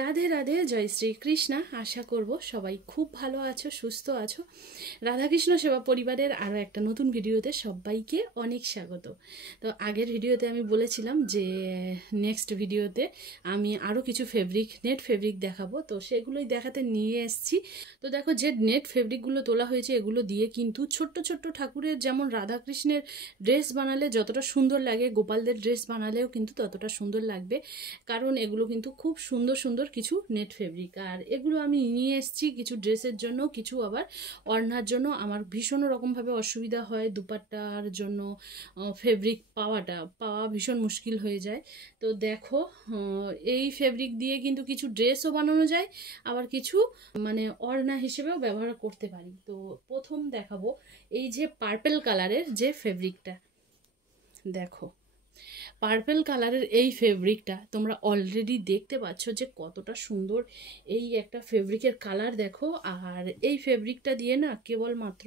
রাধে রাধে, জয় শ্রীকৃষ্ণ। আশা করব সবাই খুব ভালো আছো, সুস্থ আছো। রাধাকৃষ্ণ সেবা পরিবারের আরও একটা নতুন ভিডিওতে সবাইকে অনেক স্বাগত। তো আগের ভিডিওতে আমি বলেছিলাম যে নেক্সট ভিডিওতে আমি আরও কিছু নেট ফেব্রিক দেখাবো, তো সেগুলোই দেখাতে নিয়ে এসেছি। তো দেখো, যে নেট ফেব্রিকগুলো তোলা হয়েছে এগুলো দিয়ে কিন্তু ছোট্ট ছোট্ট ঠাকুরের, যেমন রাধাকৃষ্ণের ড্রেস বানালে যতটা সুন্দর লাগে, গোপালদের ড্রেস বানালেও কিন্তু ততটা সুন্দর লাগবে, কারণ এগুলো কিন্তু খুব সুন্দর সুন্দর কিছু নেট ফেব্রিক। আর এগুলো আমি নিয়ে এসেছি কিছু ড্রেসের জন্য, কিছু আবার ওড়নার জন্য। আমার ভীষণ রকমভাবে অসুবিধা হয় দুপাট্টার জন্য, ফেব্রিক পাওয়া ভীষণ মুশকিল হয়ে যায়। তো দেখো, এই ফেব্রিক দিয়ে কিন্তু কিছু ড্রেসও বানানো যায়, আবার কিছু মানে ওড়না হিসেবেও ব্যবহার করতে পারি। তো প্রথম দেখাবো এই যে পার্পল কালারের যে ফেব্রিকটা, দেখো পার্পল কালারের এই ফেব্রিকটা তোমরা অলরেডি দেখতে পাচ্ছ যে কতটা সুন্দর এই একটা ফেব্রিকের কালার। দেখো, আর এই ফেব্রিকটা দিয়ে না কেবলমাত্র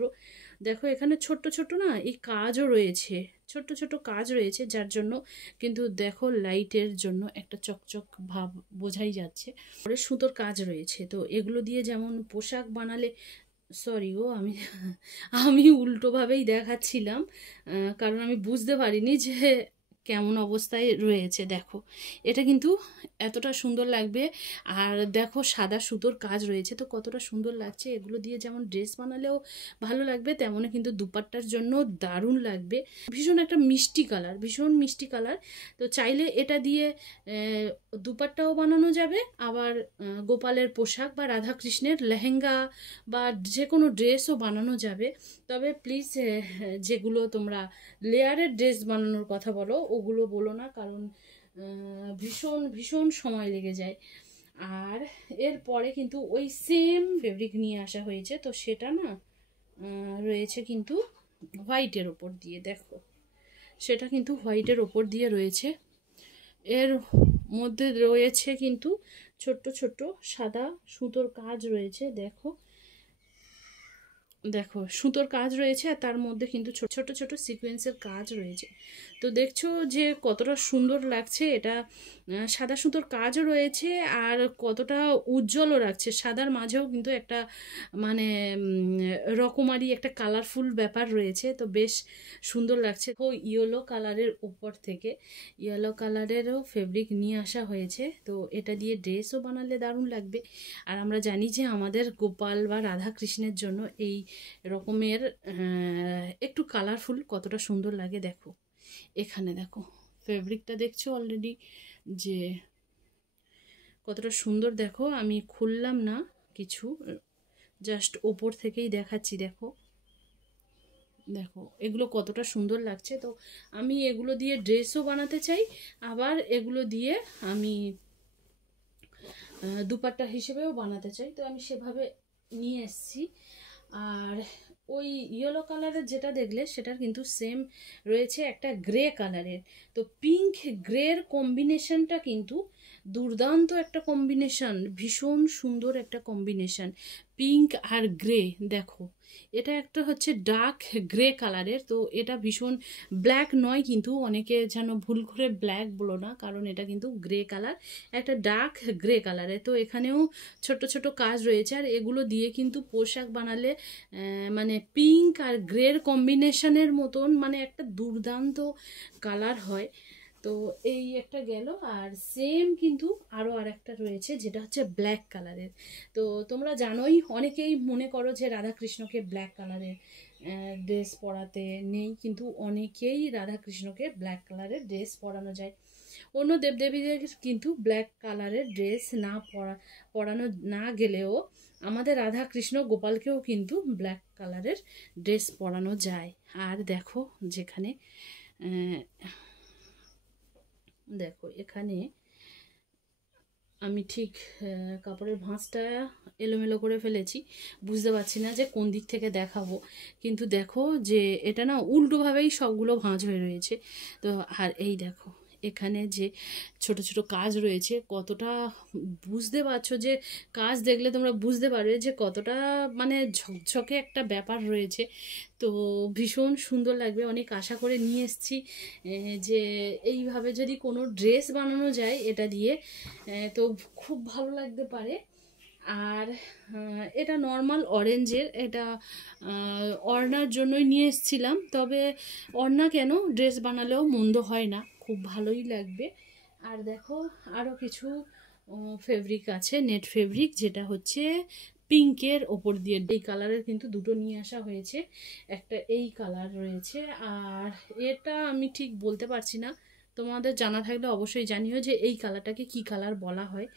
দেখো এখানে ছোট্ট ছোট্ট না এই কাজও রয়েছে, ছোট্ট ছোট্ট কাজ রয়েছে, যার জন্য কিন্তু দেখো লাইটের জন্য একটা চকচক ভাব বোঝাই যাচ্ছে। পরে সুতোর কাজ রয়েছে। তো এগুলো দিয়ে যেমন পোশাক বানালে, সরি আমি উল্টোভাবেই দেখাচ্ছিলাম, কারণ আমি বুঝতে পারিনি যে কেমন অবস্থায় রয়েছে। দেখো, এটা কিন্তু এতটা সুন্দর লাগবে। আর দেখো সাদা সুতোর কাজ রয়েছে, তো কতটা সুন্দর লাগছে। এগুলো দিয়ে যেমন ড্রেস বানালেও ভালো লাগবে, তেমনই কিন্তু দুপাট্টার জন্য দারুণ লাগবে। ভীষণ একটা মিষ্টি কালার, ভীষণ মিষ্টি কালার। তো চাইলে এটা দিয়ে দুপাট্টাও বানানো যাবে, আবার গোপালের পোশাক বা রাধাকৃষ্ণের লেহেঙ্গা বা যে কোনো ড্রেসও বানানো যাবে। তবে প্লিজ যেগুলো তোমরা লেয়ারের ড্রেস বানানোর কথা বলো ওগুলো বলো না, কারণ ভীষণ ভীষণ সময় লেগে যায়। আর এরপরে কিন্তু ওই সেম ফেব্রিক নিয়ে আসা হয়েছে, তো সেটা না রয়েছে কিন্তু হোয়াইটের ওপর দিয়ে। দেখো, সেটা কিন্তু হোয়াইটের ওপর দিয়ে রয়েছে। এর মধ্যে রয়েছে কিন্তু ছোট্ট ছোট্ট সাদা সুতোর কাজ রয়েছে। দেখো দেখো সুতোর কাজ রয়েছে, আর তার মধ্যে কিন্তু ছোট ছোট সিকোয়েন্সের কাজ রয়েছে। তো দেখছো যে কতটা সুন্দর লাগছে। এটা সাদা সুতোর কাজও রয়েছে, আর কতটা উজ্জ্বলও রাখছে। সাদার মাঝেও কিন্তু একটা মানে রকমারি একটা কালারফুল ব্যাপার রয়েছে, তো বেশ সুন্দর লাগছে। ও ইয়েলো কালারের উপর থেকে ইয়েলো কালারেরও ফেব্রিক নিয়ে আসা হয়েছে। তো এটা দিয়ে ড্রেসও বানালে দারুণ লাগবে। আর আমরা জানি যে আমাদের গোপাল বা রাধা কৃষ্ণের জন্য এই রকমের একটু কালারফুল কতটা সুন্দর লাগে। দেখো এখানে দেখো ফেব্রিকটা দেখছো অলরেডি যে কতটা সুন্দর। দেখো আমি খুললাম না কিছু, জাস্ট ওপর থেকেই দেখাচ্ছি। দেখো দেখো এগুলো কতটা সুন্দর লাগছে। তো আমি এগুলো দিয়ে ড্রেসও বানাতে চাই, আবার এগুলো দিয়ে আমি দুপাট্টা হিসেবেও বানাতে চাই। তো আমি সেভাবে নিয়ে এসেছি। আর ওই ইয়েলো কালারের যেটা দেখলে সেটার কিন্তু সেম রয়েছে একটা গ্রে কালারের। তো পিঙ্ক গ্রের কম্বিনেশনটা কিন্তু দুর্দান্ত একটা কম্বিনেশন, ভীষণ সুন্দর একটা কম্বিনেশন, পিঙ্ক আর গ্রে। দেখো এটা একটা হচ্ছে ডার্ক গ্রে কালারের। তো এটা ভীষণ ব্ল্যাক নয়, কিন্তু অনেকে যেন ভুল করে ব্ল্যাক বলো না, কারণ এটা কিন্তু গ্রে কালার, একটা ডার্ক গ্রে কালারের। তো এখানেও ছোট ছোট কাজ রয়েছে। আর এগুলো দিয়ে কিন্তু পোশাক বানালে মানে পিঙ্ক আর গ্রের কম্বিনেশনের মতন মানে একটা দুর্দান্ত কালার হয়। তো এই একটা গেল। আর সেম কিন্তু আরও আর একটা রয়েছে যেটা হচ্ছে ব্ল্যাক কালারের। তো তোমরা জানোই, অনেকেই মনে করো যে রাধাকৃষ্ণকে ব্ল্যাক কালারের ড্রেস পরাতে নেই, কিন্তু অনেকেই রাধাকৃষ্ণকে ব্ল্যাক কালারের ড্রেস পরানো যায়। অন্য দেবদেবীদের কিন্তু ব্ল্যাক কালারের ড্রেস পরানো না গেলেও আমাদের রাধা কৃষ্ণ গোপালকেও কিন্তু ব্ল্যাক কালারের ড্রেস পরানো যায়। আর দেখো যেখানে দেখো এখানে আমি ঠিক কাপড়ের ভাঁজটা এলোমেলো করে ফেলেছি, বুঝতে পারছি না যে কোন দিক থেকে দেখাবো। কিন্তু দেখো যে এটা না উল্টোভাবেই সবগুলো ভাঁজ হয়ে রয়েছে। তো আর এই দেখো এখানে যে ছোট ছোট কাজ রয়েছে কতটা বুঝতে পারছো, যে কাজ দেখলে তোমরা বুঝতে পারবে যে কতটা মানে ঝকঝকে একটা ব্যাপার রয়েছে। তো ভীষণ সুন্দর লাগবে, অনেক আশা করে নিয়ে এসেছি যে এইভাবে যদি কোনো ড্রেস বানানো যায় এটা দিয়ে তো খুব ভালো লাগতে পারে। আর এটা নর্মাল অরেঞ্জের, এটা ওড়নার জন্যই নিয়ে এসেছিলাম, তবে ওড়না কেন, ড্রেস বানালেও মন্দ হয় না, খুব ভালোই লাগবে। আর দেখো আরও কিছু ফেব্রিক আছে, নেট ফেব্রিক, যেটা হচ্ছে পিঙ্কের ওপর দিয়ে, এই কালারের কিন্তু দুটো নিয়ে আসা হয়েছে, একটা এই কালার রয়েছে, আর এটা আমি ঠিক বলতে পারছি না, তোমাদের জানা থাকলে অবশ্যই জানিও যে এই কালারটাকে কি কালার বলা হয়।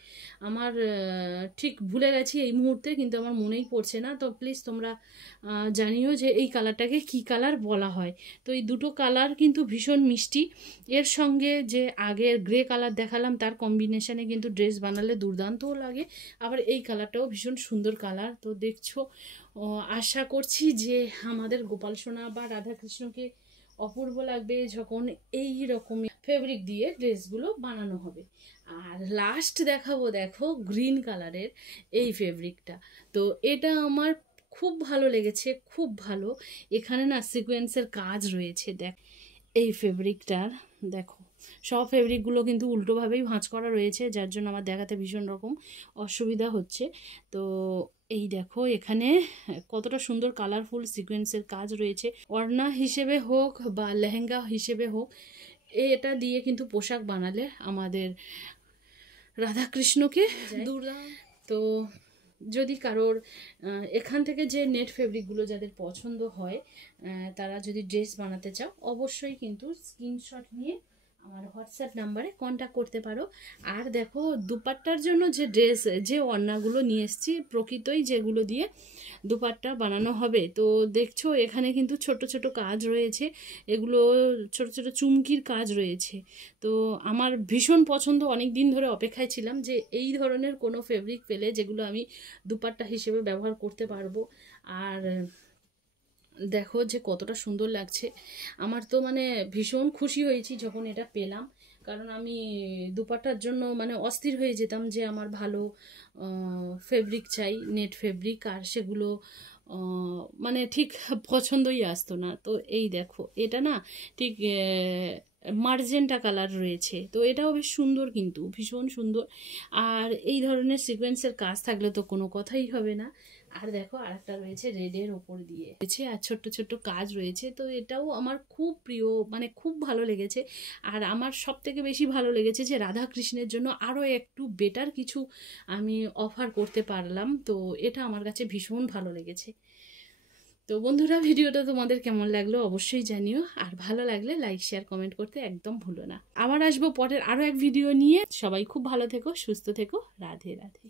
আমার ঠিক ভুলে গেছি এই মুহূর্তে, কিন্তু আমার মনেই পড়ছে না, তো প্লিজ তোমরা জানিও যে এই কালারটাকে কি কালার বলা হয়। তো এই দুটো কালার কিন্তু ভীষণ মিষ্টি, এর সঙ্গে যে আগের গ্রে কালার দেখালাম তার কম্বিনেশানে কিন্তু ড্রেস বানালে দুর্দান্তও লাগে, আবার এই কালারটাও ভীষণ সুন্দর কালার। তো দেখছো, আশা করছি যে আমাদের গোপাল সোনা বা রাধাকৃষ্ণকে অপূর্ব লাগবে যখন এই রকমের ফেব্রিক দিয়ে ড্রেসগুলো বানানো হবে। আর লাস্ট দেখাবো, দেখো গ্রিন কালারের এই ফেব্রিকটা, তো এটা আমার খুব ভালো লেগেছে, খুব ভালো। এখানে না সিকোয়েন্সের কাজ রয়েছে, দেখ এই ফেব্রিকটার, দেখো সব ফেব্রিকগুলো কিন্তু উল্টোভাবেই ভাঁজ করা রয়েছে, যার জন্য আমার দেখাতে ভীষণ রকম অসুবিধা হচ্ছে। তো এই দেখো এখানে কতটা সুন্দর কালারফুল সিকোয়েন্সের কাজ রয়েছে, ওড়না হিসেবে হোক বা লেহেঙ্গা হিসেবে হোক, এটা দিয়ে কিন্তু পোশাক বানালে আমাদের রাধাকৃষ্ণকে দুর্দান্ত। তো যদি কারোর এখান থেকে যে নেট ফেব্রিকগুলো যাদের পছন্দ হয়, তারা যদি ড্রেস বানাতে চাও অবশ্যই কিন্তু স্ক্রিনশট নিয়ে আমার হোয়াটসঅ্যাপ নাম্বারে কন্ট্যাক্ট করতে পারো। আর দেখো দুপাট্টার জন্য যে ড্রেস, যে ওড়নাগুলো নিয়ে এসেছি প্রকৃতই যেগুলো দিয়ে দুপাট্টা বানানো হবে, তো দেখছো এখানে কিন্তু ছোট ছোট কাজ রয়েছে, এগুলো ছোট ছোট চুমকির কাজ রয়েছে। তো আমার ভীষণ পছন্দ, অনেক দিন ধরে অপেক্ষায় ছিলাম যে এই ধরনের কোনো ফেব্রিক পেলে যেগুলো আমি দুপাট্টা হিসেবে ব্যবহার করতে পারবো। আর দেখো যে কতটা সুন্দর লাগছে, আমার তো মানে ভীষণ খুশি হয়েছি যখন এটা পেলাম, কারণ আমি দুপাট্টার জন্য মানে অস্থির হয়ে যেতাম যে আমার ভালো ফেব্রিক চাই, নেট ফেব্রিক, আর সেগুলো মানে ঠিক পছন্দই আসতো না। তো এই দেখো এটা না ঠিক মার্জেন্টা কালার রয়েছে, তো এটাও বেশ সুন্দর, কিন্তু ভীষণ সুন্দর। আর এই ধরনের সিকোয়েন্সের কাজ থাকলে তো কোনো কথাই হবে না। আর দেখো আরেকটা রয়েছে রেডের ওপর দিয়ে রয়েছে, আর ছোট্ট ছোট্ট কাজ রয়েছে, তো এটাও আমার খুব প্রিয়, মানে খুব ভালো লেগেছে। আর আমার সব থেকে বেশি ভালো লেগেছে যে রাধাকৃষ্ণের জন্য আরও একটু বেটার কিছু আমি অফার করতে পারলাম, তো এটা আমার কাছে ভীষণ ভালো লেগেছে। তো বন্ধুরা, ভিডিওটা তোমাদের কেমন লাগলো অবশ্যই জানিও, আর ভালো লাগলে লাইক শেয়ার কমেন্ট করতে একদম ভুলো না। আবার আসবো পরের আরও এক ভিডিও নিয়ে, সবাই খুব ভালো থেকো, সুস্থ থেকো, রাধে রাধে।